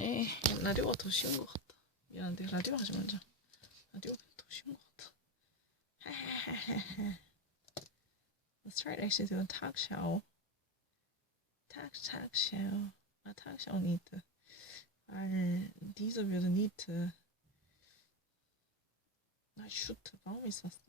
라디오가 더 쉬운 것 같다. 미안한데 라디오 하지 말자. 라디오가 더 쉬운 것 같다. Let's try to actually do a talk show. Talk show. A talk show nicht. Diese würde nicht. Na shoot, warum ist das?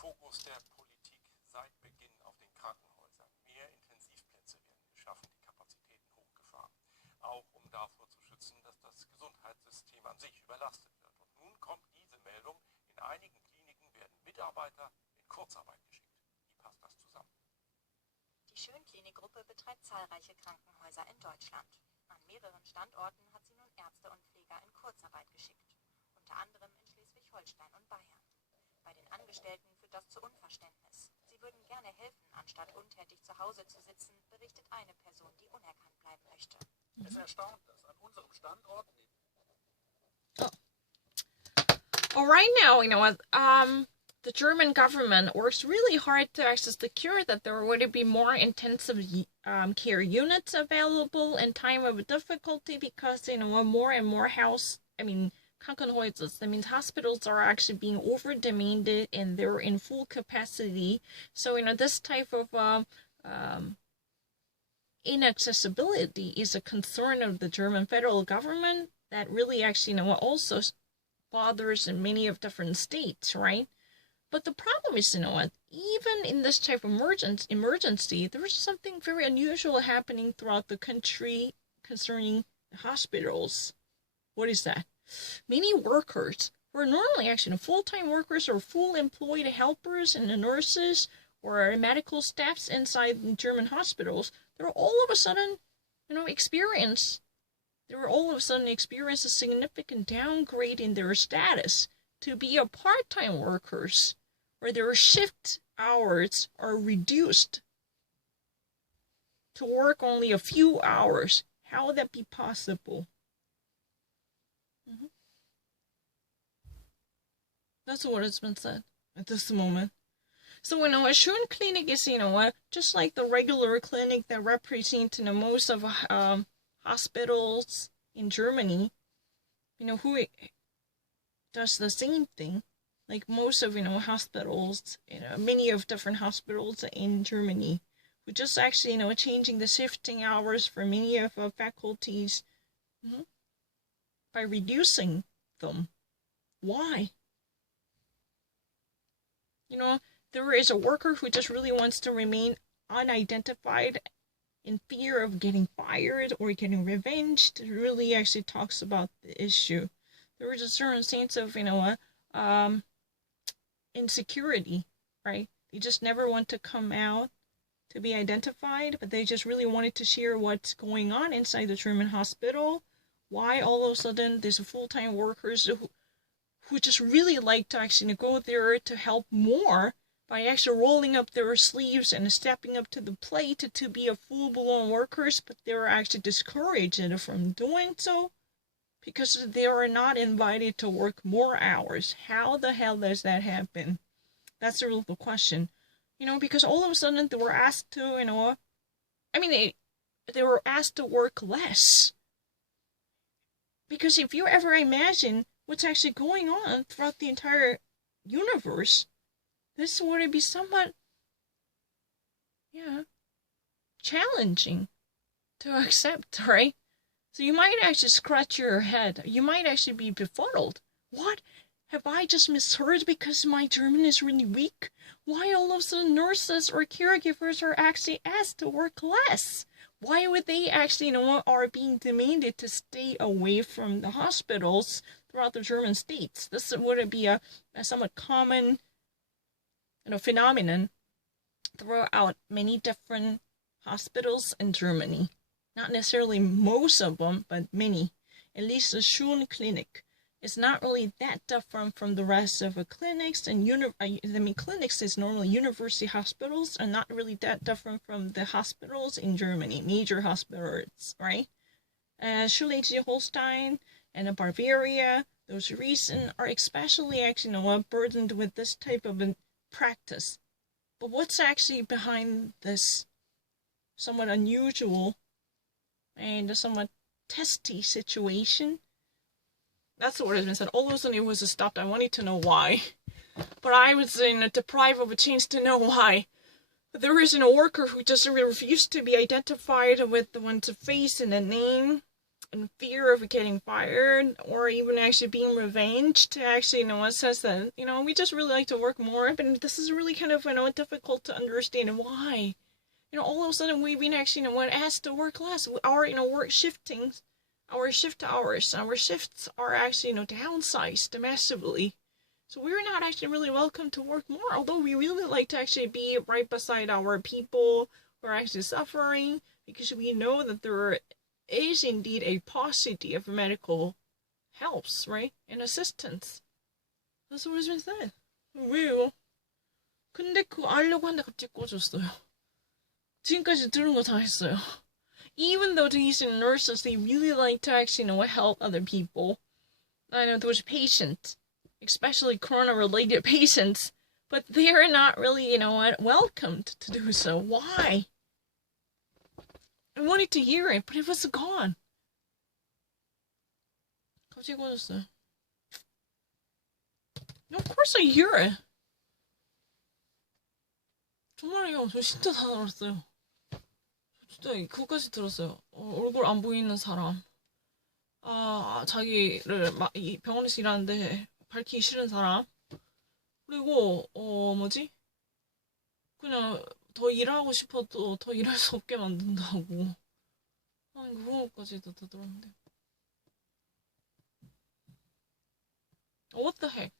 Fokus der Politik seit Beginn auf den Krankenhäusern. Mehr Intensivplätze werden geschaffen, die Kapazitäten hochgefahren. Auch um davor zu schützen, dass das Gesundheitssystem an sich überlastet wird. Und nun kommt diese Meldung, in einigen Kliniken werden Mitarbeiter in Kurzarbeit geschickt. Wie passt das zusammen? Die Schönklinik-Gruppe betreibt zahlreiche Krankenhäuser in Deutschland. An mehreren Standorten hat sie nun Ärzte und Pfleger in Kurzarbeit geschickt. Unter anderem in Schleswig-Holstein und Bayern. Bei den Angestellten führt das zu Unverständnis. Sie würden gerne helfen, anstatt untätig zu Hause zu sitzen, berichtet eine Person, die unerkannt bleiben möchte. Es erstaunt, dass an unserem Standort... Well, right now, the German government works really hard to actually secure that there would be more intensive care units available in time of difficulty because, more and more Krankenhäuser, that means hospitals are actually being over-demanded and they're in full capacity. So, this type of inaccessibility is a concern of the German federal government that really actually, also bothers in many of different states, right? But the problem is, even in this type of emergency, there is something very unusual happening throughout the country concerning hospitals. What is that? Many workers who are normally actually full-time workers or full employed helpers and the nurses or medical staffs inside the German hospitals, they're all of a sudden, experience a significant downgrade in their status to be a part-time workers, where their shift hours are reduced to work only a few hours. How would that be possible? That's what it's been said at this moment. So, a Schönklinik is, just like the regular clinic that represents, most of hospitals in Germany, who does the same thing. Like most of, hospitals, many of different hospitals in Germany, who just actually, changing the shifting hours for many of faculties by reducing them. Why? There is a worker who just really wants to remain unidentified in fear of getting fired or getting revenge. It really actually talks about the issue. There is a certain sense of, insecurity, right? They just never want to come out to be identified, but they just really wanted to share what's going on inside the German hospital. Why all of a sudden there's full-time workers who just really like to actually go there to help more by actually rolling up their sleeves and stepping up to the plate to be a full-blown workers, but they're actually discouraged from doing so because they are not invited to work more hours. How the hell does that happen? That's the real question. Because all of a sudden they were asked to, they were asked to work less. Because if you ever imagine what's actually going on throughout the entire universe, this would be somewhat, challenging to accept, right? So you might actually scratch your head. You might actually be befuddled. What? Have I just misheard because my German is really weak? Why all of a sudden nurses or caregivers are actually asked to work less? Why would they actually, are being demanded to stay away from the hospitals throughout the German states? This would be a somewhat common, phenomenon throughout many different hospitals in Germany. Not necessarily most of them, but many. At least the Schönklinik is not really that different from the rest of the clinics. And clinics is normally university hospitals are not really that different from the hospitals in Germany, major hospitals, right? Schleswig-Holstein and in Bavaria, those recent are especially actually burdened with this type of practice. But what's actually behind this somewhat unusual and somewhat testy situation? That's what has been said. All of a sudden it was stopped. I wanted to know why. But I was deprived of a chance to know why. But there isn't a worker who just refused to be identified with the one's face and a name, in fear of getting fired, or even actually being revenged, to actually, it says that, we just really like to work more, but this is really kind of, difficult to understand why. All of a sudden we've been actually, asked to work less. Our, work shiftings, our shift hours, our shifts are actually, downsized massively. So we're not actually really welcome to work more, although we really like to actually be right beside our people who are actually suffering, because we know that there is indeed a paucity of medical helps, right? And assistance. That's what has been said. 왜요? 근데 그거 알려고 하는데 갑자기 꺼졌어요. 지금까지 들은 거 다 했어요. Even though these nurses, they really like to actually, help other people. I know those patients, especially corona-related patients, but they are not really, welcomed to do so. Why? I wanted to hear it, but it was gone. 갑자기 꺼졌어요. Of course I hear it. 정말요, 저 진짜 다 들었어요. 진짜 그거까지 들었어요. 얼굴 안 보이는 사람. 자기를 이 병원에서 일하는데 밝히기 싫은 사람. 그리고 그냥 더 일하고 싶어도 더 일할 수 없게 만든다고. 아니 그런 것까지도 다 들었는데. What the heck?